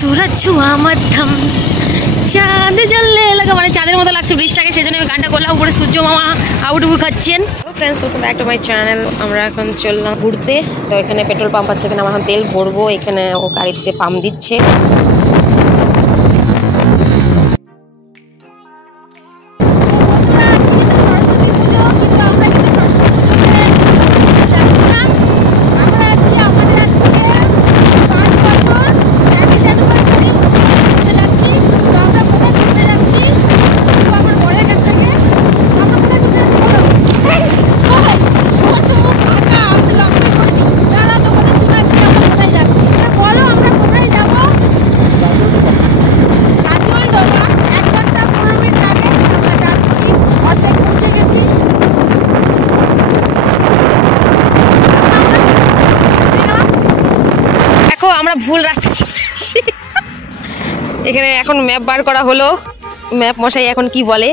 सूरज छुआ मध्यम চাঁদ জ্বললে লাগা মানে চাঁদের মতো লাগছে ব্রিজটাকে, সেজন্য আমি গানটা করলাম। উপরে সূর্য মামা আউটবু খাচ্ছেন। Friends, welcome back to my channel. আমরা এখন চললাম ঘুরতে। তো এখানে পেট্রোল পাম্প আছে, এখানে আমরা এখন তেল ভরবো। এখানে ও গাড়িতে পাম্প দিচ্ছে। আমরা ভুল রাস্তা চলেছি। এখানে এখন ম্যাপ বার করা হলো। ম্যাপ মশাই এখন কি বলে,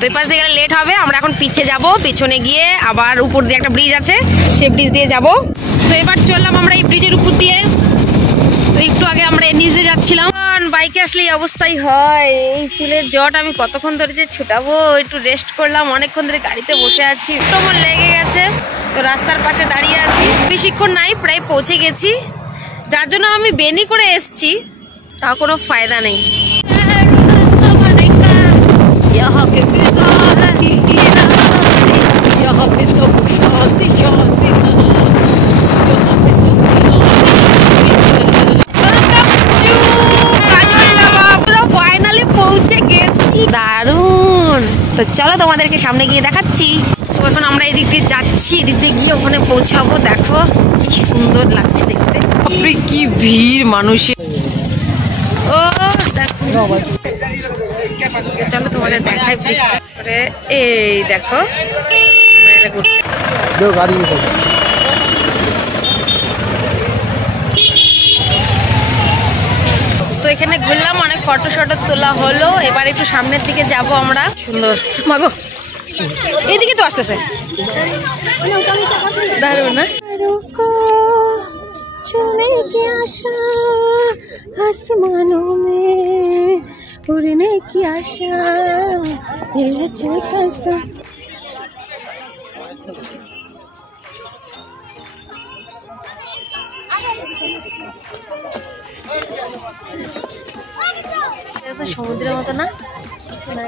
দুই পাশ দিয়ে গেলে লেট হবে। আমরা এখন পিছে যাব, পিছনে গিয়ে আবার উপর দিয়ে একটা ব্রিজ আছে, সেই ব্রিজ দিয়ে যাব। তো এবার চললাম আমরা এই ব্রিজের উপর দিয়ে। তো একটু আগে আমরা নিচে যাচ্ছিলাম। বাইকে আসলে এই অবস্থাই হয়। এই চুলের জট আমি কতক্ষণ ধরে যে ছুটাবো, একটু রেস্ট করলাম, অনেকক্ষণ ধরে গাড়িতে বসে আছি, একটু আমার লেগে গেছে। তো রাস্তার পাশে দাঁড়িয়ে আছি, বেশিক্ষণ নাই, প্রায় পৌঁছে গেছি। যার জন্য আমি বেনি করে এসছি, তা কোনো ফায়দা নেই। ফাইনালি পৌঁছে গেছি, দারুণ। তো চলো তোমাদেরকে সামনে গিয়ে দেখাচ্ছি। তো এখন আমরা এদিক দিয়ে যাচ্ছি, এদিক দিয়ে গিয়ে ওখানে পৌঁছাবো। দেখো কি সুন্দর লাগছে দেখতে, কি ভিড় মানুষের। ও দেখো, চলো তোমাদের দেখাই। এই দেখো তো এখানে ঘুরলাম, অনেক ফটো শটো তোলা হলো। এবার একটু সামনের দিকে যাব আমরা। সুন্দর মাগো, এদিকে তো আসতেছে, দারুণ না? चलने की आशा आसमानों में, उड़ने की आशा ये छोटा सा। তো সমুদ্রের মতো না,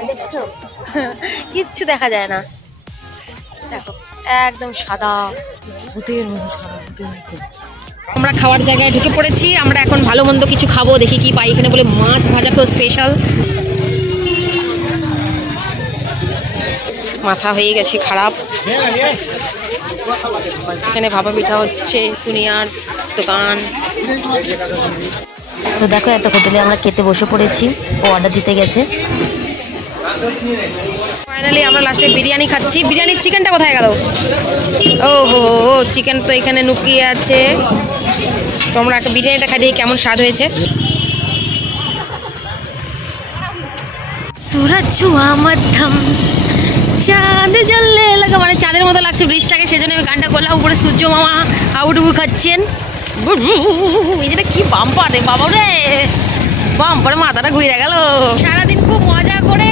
দেখছো কিচ্ছু দেখা যায় না। দেখো একদম সাদা, ভূতের মতো সাদা, ভূতের মতো। আমরা খাওয়ার জায়গায় ঢুকে পড়েছি। আমরা এখন ভালো মন্দ কিছু খাবো, দেখি কি পাই। এখানে বলে মাছ ভাজা তো স্পেশাল। মাথা হয়ে গেছে খারাপ। এখানে ভাপা পিঠা হচ্ছে, দুনিয়ার দোকান। তো দেখো একটা হোটেলে আমরা খেতে বসে পড়েছি, ও অর্ডার দিতে গেছে। ফাইনালি আমরা লাস্টে বিরিয়ানি খাচ্ছি। বিরিয়ানির চিকেনটা কোথায় গেল? ও হো, চিকেন তো এখানে লুকিয়ে আছে। তো আমরা একটা বিরিয়ানিটা খাই, দিয়ে কেমন স্বাদ হয়েছে। सूरज छुआ मध्यम চাঁদ জ্বললে লাগা মানে চাঁদের মতো লাগছে ব্রিজটাকে, সেজন্য আমি গানটা করলাম। উপরে সূর্য মামা আউটবু খাচ্ছেন। এটা কি বাম্পার রে বাবা রে, বাম্পারে মাথাটা ঘুরে গেল। সারাদিন খুব মজা করে